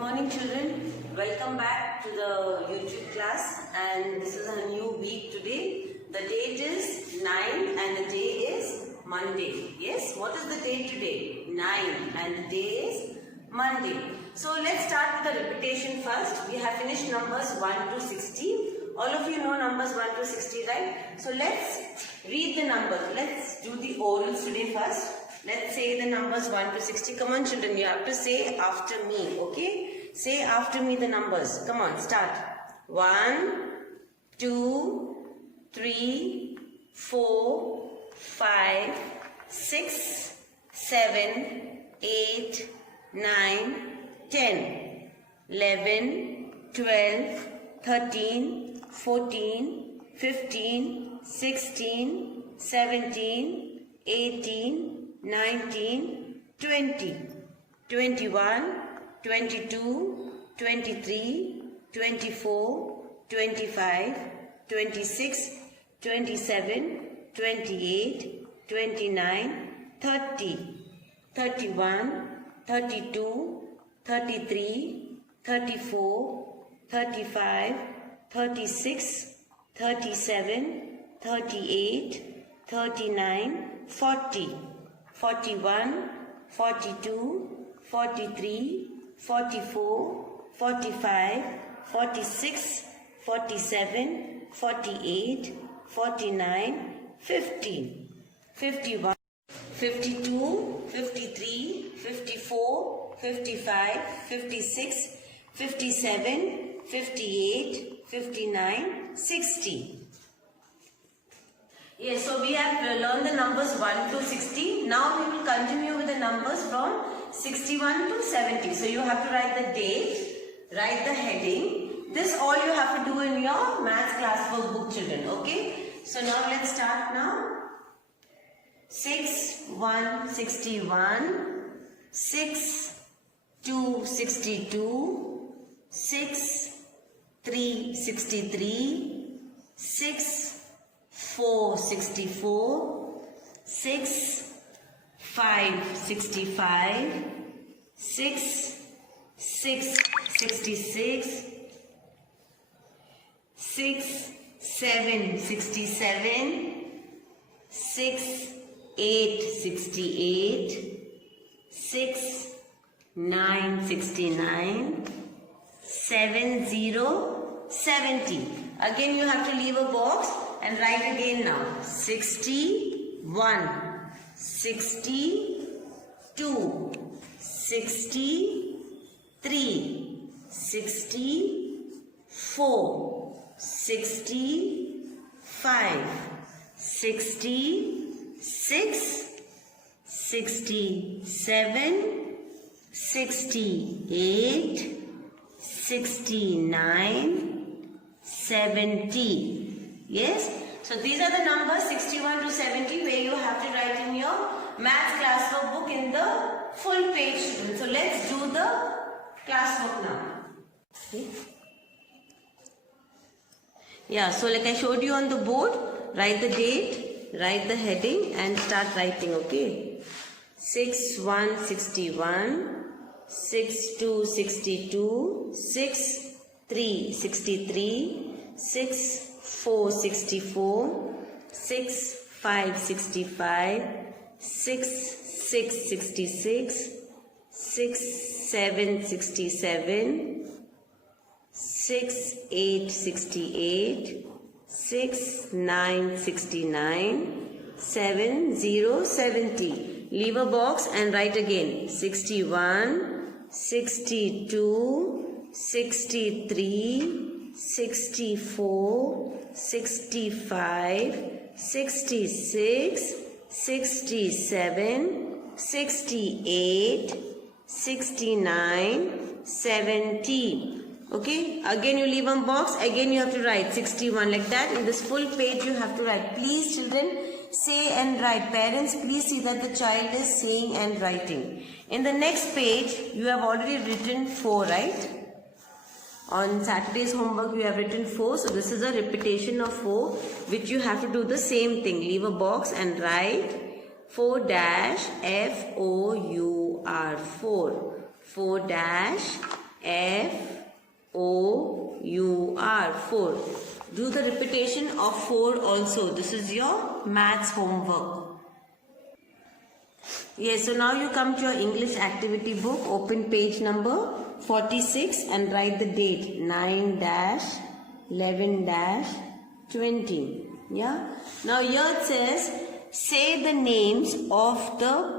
morning children, welcome back to the YouTube class, and this is a new week today. The date is 9 and the day is Monday. Yes, what is the date today? 9 and the day is Monday. So let's start with the repetition first. We have finished numbers 1 to 60. All of you know numbers 1 to 60, right? So let's read the numbers. Let's do the orals today first. Let's say the numbers 1 to 60. Come on children, you have to say after me, okay? Say after me the numbers. Come on, start. 1, 2, 3, 4, 5, 6, 7, 8, 9, 10, 11, 12, 13, 14, 15, 16, 17, 18, 19, 20, 21, 22, 23, 24, 25, 26, 27, 28, 29, 30, 31, 32, 33, 34, 35, 36, 37, 38, 39, 40. 41, 42, 43, 44, 45, 46, 47, 48, 49, 50, 51, 52, 53, 54, 55, 56, 57, 58, 59, 60. Yes, so we have learned the numbers 1 to 60. Now we will continue with the numbers from 61 to 70. So you have to write the date, write the heading. This all you have to do in your maths classwork book, children. Okay. So now let's start now. 6, 1, 61. 6, 2, 62. 6, 3, 63. 6, 4, 64, 6, 5, 65, 6, 66, 6, 7, 67, 6, 8, 68, 6, 9, 69, 7, 0, 70. Again you have to leave a box and write again now. 61, 62, 63, 64, 65, 66, 67, 68, 69, 70. Yes? So these are the numbers 61 to 70 where you have to write in your maths classwork book in the full page, children. So let's do the classwork now. Okay. Yeah, so like I showed you on the board, write the date, write the heading and start writing, okay? 6, 1, 61, 6, 2, 62, 6, 3, 63, 6, 4, 64, 6, 5, 65, 6, 6, 66, 6, 7, 67, 6, 8, 68, 6, 9, 69, 7, 0, 70. Leave a box and write again. 61, 62, 63, 64, 65, 66, 67, 68, 69, 70. Okay, again you leave a box, again you have to write 61 like that. In this full page you have to write. Please children, say and write. Parents, please see that the child is saying and writing. In the next page you have already written 4, right? On Saturday's homework you have written 4. So this is a repetition of 4 which you have to do the same thing. Leave a box and write 4 dash F-O-U-R 4. 4 dash F-O-U-R, 4. Do the repetition of 4 also. This is your maths homework. Yes, so now you come to your English activity book. Open page number 46 and write the date 9-11-20. Yeah. Now here it says, say the names of the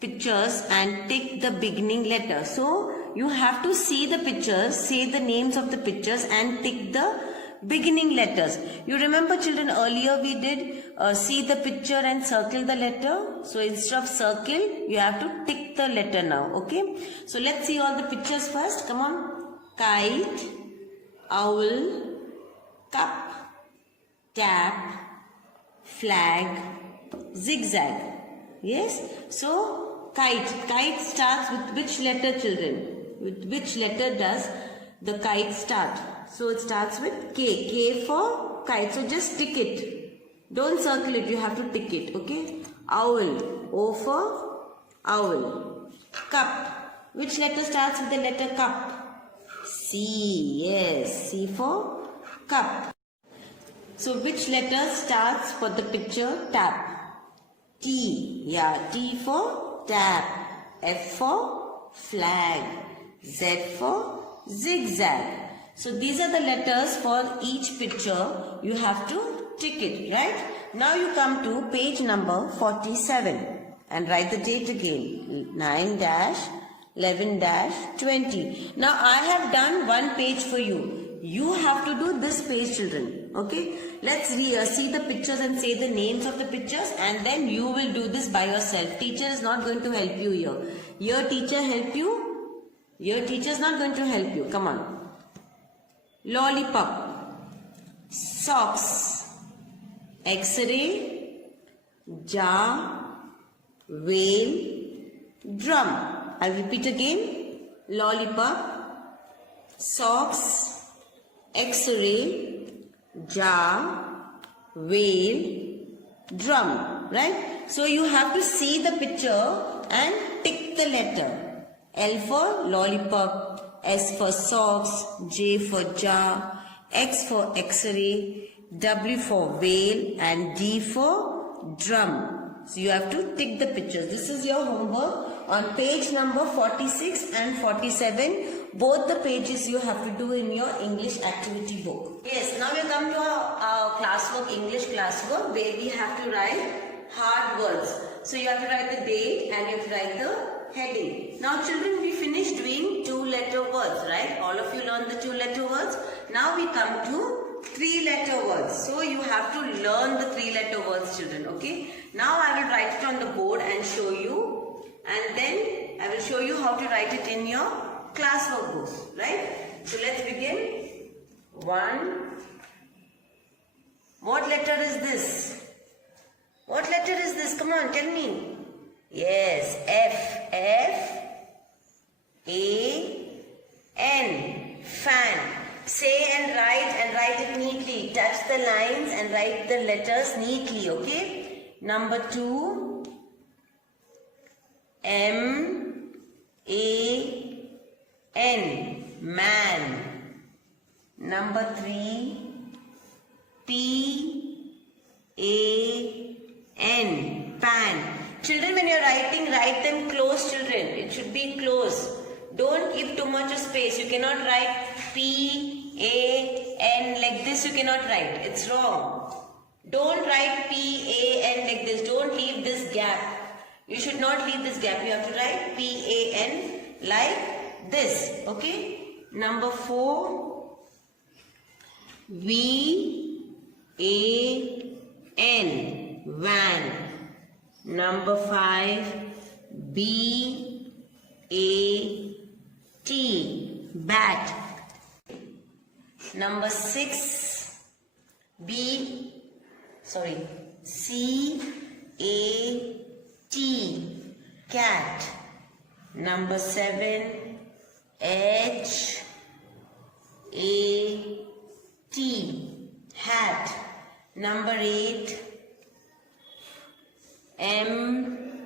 pictures and tick the beginning letter. So you have to see the pictures, say the names of the pictures and tick the beginning letters. You remember, children, earlier we did see the picture and circle the letter. So instead of circle, you have to tick the letter now. Okay. So let's see all the pictures first. Come on. Kite, owl, cup, tap, flag, zigzag. Yes. So kite. Kite starts with which letter, children? With which letter does the kite start? So it starts with K. K for kite. So just tick it. Don't circle it. You have to tick it. Okay. Owl. O for owl. Cup. Which letter starts with the letter cup? C. Yes. C for cup. So which letter starts for the picture tap? T. Yeah. T for tap. F for flag. Z for zigzag. So these are the letters for each picture. You have to tick it, right? Now you come to page number 47 and write the date again. 9-11-20. Now I have done one page for you. You have to do this page, children. Okay? Let's see the pictures and say the names of the pictures, and then you will do this by yourself. Teacher is not going to help you here. Your teacher help you. Your teacher is not going to help you. Come on. Lollipop, socks, X-ray, jar, whale, drum. I'll repeat again. Lollipop, socks, X-ray, jar, whale, drum. Right? So you have to see the picture and tick the letter. L for lollipop, S for socks, J for jar, X for X-ray, W for whale and D for drum. So you have to tick the pictures. This is your homework on page number 46 and 47. Both the pages you have to do in your English activity book. Yes, now we come to our classwork, English classwork, where we have to write hard words. So you have to write the date and you have to write the heading. Now children, we finished doing 2-letter words, right? All of you learned the 2-letter words. Now we come to 3-letter words. So you have to learn the 3-letter words, children, okay? Now I will write it on the board and show you, and then I will show you how to write it in your classwork books, right? So let's begin. 1. What letter is this? What letter is this? Come on, tell me. Yes, F. F-A-N. Fan. Say and write it neatly. Touch the lines and write the letters neatly, okay? Number 2. M-A-N. Man. Number 3. P-A-N. Pan. Children, when you're writing, write them close, children. It should be close. Don't give too much of space. You cannot write P-A-N like this. You cannot write. It's wrong. Don't write P-A-N like this. Don't leave this gap. You should not leave this gap. You have to write P-A-N like this. Okay? Number 4. V-A-N. Van. Number 5, B-A-T, bat. Number 6, C-A-T, cat. Number 7, H-A-T, hat. Number 8, M-A-T,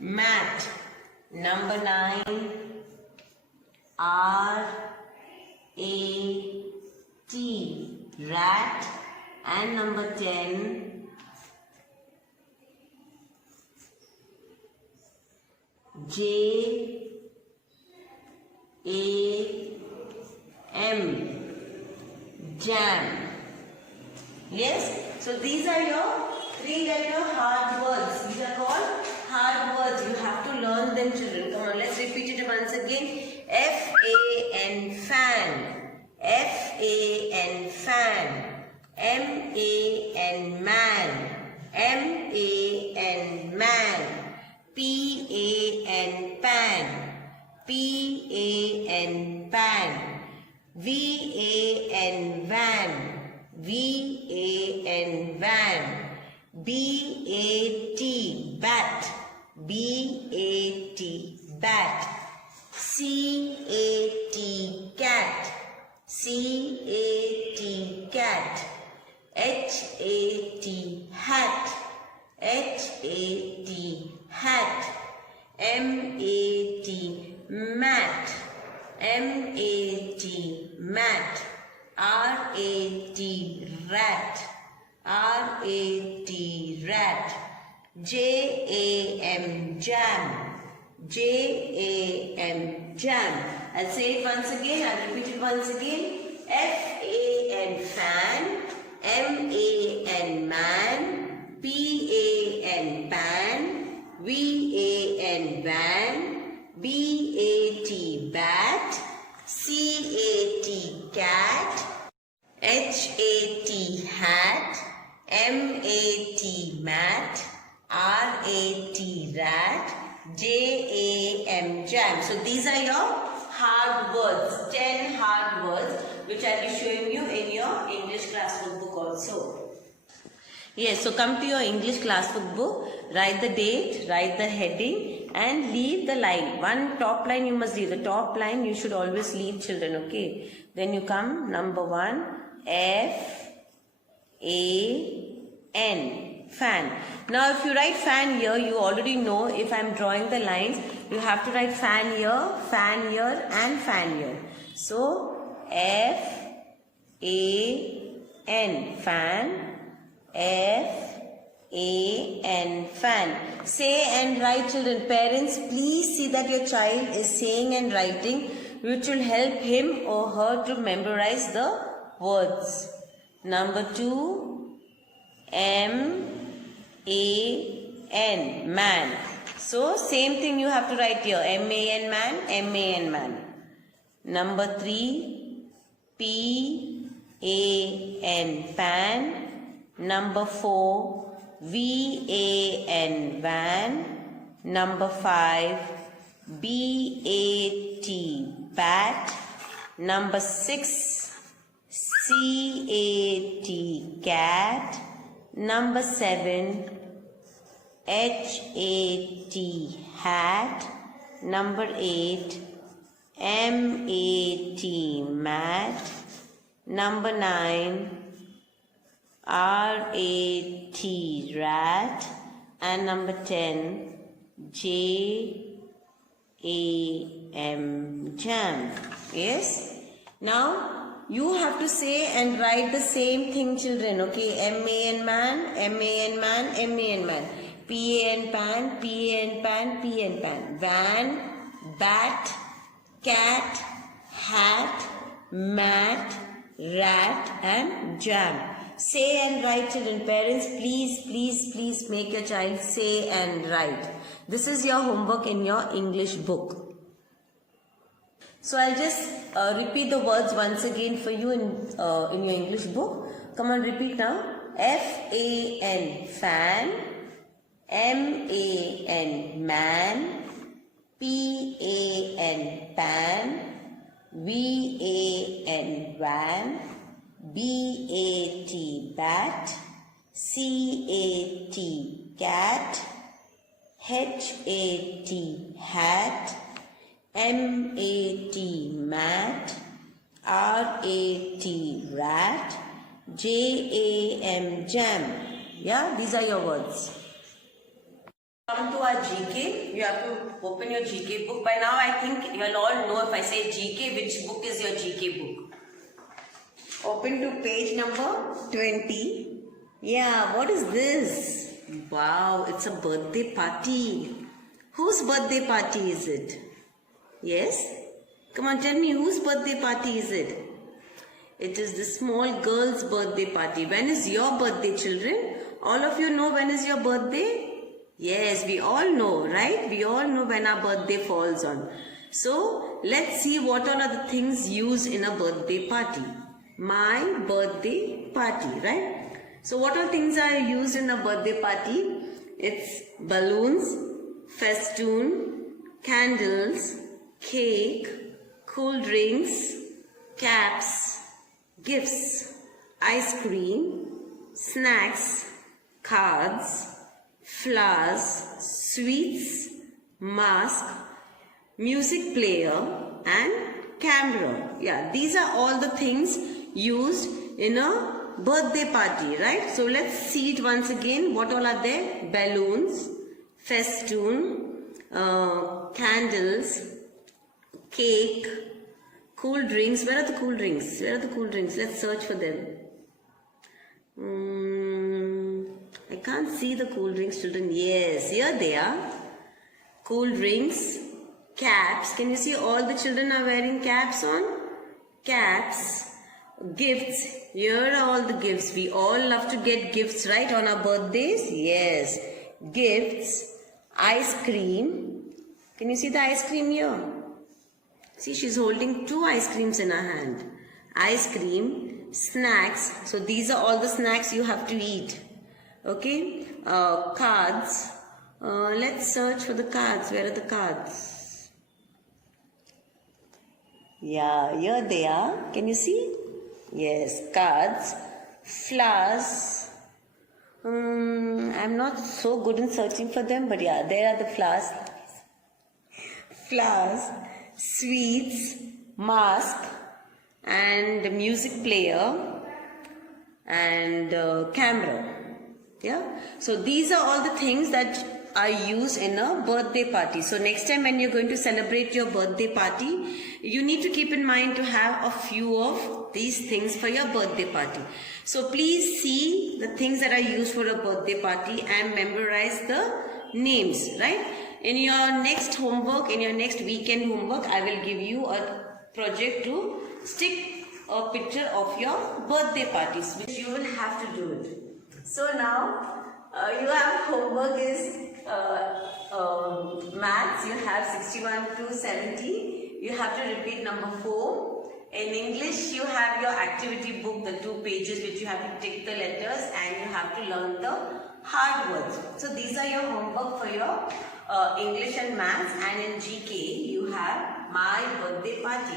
mat. Number 9, R-A-T, rat. And number 10, J-A-M, jam. Yes, so these are your 3-letter hard words. These are called hard words. You have to learn them, children. Come on, let's repeat it once again. F-A-N, fan. F-A-N, fan. M-A-N, man. M-A-N, man. P-A-N, pan. P-A-N, pan. V-A-N, van. V-A-N, van. B-A-T, bat. B-A-T, bat. C-A-T, cat. C-A-T, cat. H-A-T, hat. H-A-T, hat. M-A-T, mat. M-A-T, mat. R-A-T, rat. R-A-T, rat. J-A-M, jam. J-A-M, jam. I'll say it once again. I'll repeat it once again. F-A-N, fan. M-A-N, man. P-A-N, pan. V-A-N, van. B-A-T, bat. C-A-T, cat. H-A-T, hat. M-A-T, mat. R-A-T, rat. J-A-M, jam. So these are your hard words, 10 hard words, which I'll be showing you in your English classwork book also. Yes, so come to your English classwork book, write the date, write the heading and leave the line. One top line you must leave. The top line you should always leave, children, okay? Then you come, number 1, F-A-N, fan. Now if you write fan here, you already know if I am drawing the lines, you have to write fan here and fan here. So F-A-N, fan. F-A-N, fan. Say and write, children. Parents, please see that your child is saying and writing, which will help him or her to memorize the words. Number 2, M-A-N, man. So same thing you have to write here. M-A-N, man, M-A-N, man. Number 3, P-A-N, pan. Number 4, V-A-N, van. Number 5, B-A-T, bat. Number 6, C-A-T, cat. Number 7, H-A-T, hat. Number 8, M-A-T, mat. Number 9, R-A-T, rat. And number 10, J-A-M, jam. Yes? Now, you have to say and write the same thing, children. Okay? M-A-N, man, M-A-N, man, M-A-N, man. P-A-N, pan, P-A-N, pan, P-A-N, pan. Van, bat, cat, hat, mat, rat and jam. Say and write, children. Parents, please make your child say and write. This is your homework in your English book. So I'll just repeat the words once again for you in your English book. Come on, repeat now. F-A-N, fan. M-A-N, man. P-A-N, pan. V-A-N, van. B-A-T, bat. C-A-T, cat. H-A-T, hat. M-A-T, mat. R-A-T, rat. J-A-M, jam. Yeah, these are your words. Come to our GK. You have to open your GK book. By now I think you'll all know if I say GK, which book is your GK book. Open to page number 20. Yeah, what is this? Wow, it's a birthday party. Whose birthday party is it? Yes? Come on, tell me, whose birthday party is it? It is the small girl's birthday party. When is your birthday, children? All of you know when is your birthday? Yes, we all know, right? We all know when our birthday falls on. So, let's see what all are the things used in a birthday party. My birthday party, right? So, what all things are used in a birthday party? It's balloons, festoon, candles, cake, cool drinks, caps, gifts, ice cream, snacks, cards, flowers, sweets, mask, music player and camera. Yeah, these are all the things used in a birthday party, right? So let's see it once again. What all are there? Balloons, festoon, candles, cake, cool drinks. Where are the cool drinks? Where are the cool drinks? Let's search for them. I can't see the cool drinks, children. Yes, here they are. Cool drinks, caps. Can you see all the children are wearing caps on? Caps, gifts. Here are all the gifts. We all love to get gifts, right, on our birthdays? Yes, gifts, ice cream. Can you see the ice cream here? See, she's holding 2 ice creams in her hand. Ice cream, snacks. So these are all the snacks you have to eat. Okay, cards. Let's search for the cards. Where are the cards? Yeah, here they are. Can you see? Yes, cards. Flowers. I'm not so good in searching for them, but yeah, there are the flowers. Flowers, sweets, mask, and music player, and camera. Yeah, so these are all the things that are used in a birthday party. So next time when you're going to celebrate your birthday party, you need to keep in mind to have a few of these things for your birthday party. So please see the things that are used for a birthday party and memorize the names, right? In your next homework, in your next weekend homework, I will give you a project to stick a picture of your birthday parties, which you will have to do it. So now you have homework is maths. You have 61 to 70. You have to repeat number 4. In English, you have your activity book, the 2 pages which you have to tick the letters and you have to learn the hard words. So these are your homework for your English and maths, and in GK you have my birthday party.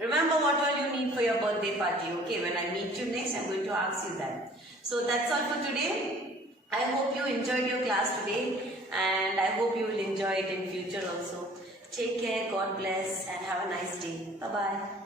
Remember what all you need for your birthday party. Okay, when I meet you next, I'm going to ask you that. So that's all for today. I hope you enjoyed your class today and I hope you will enjoy it in future also. Take care, God bless and have a nice day. Bye-bye.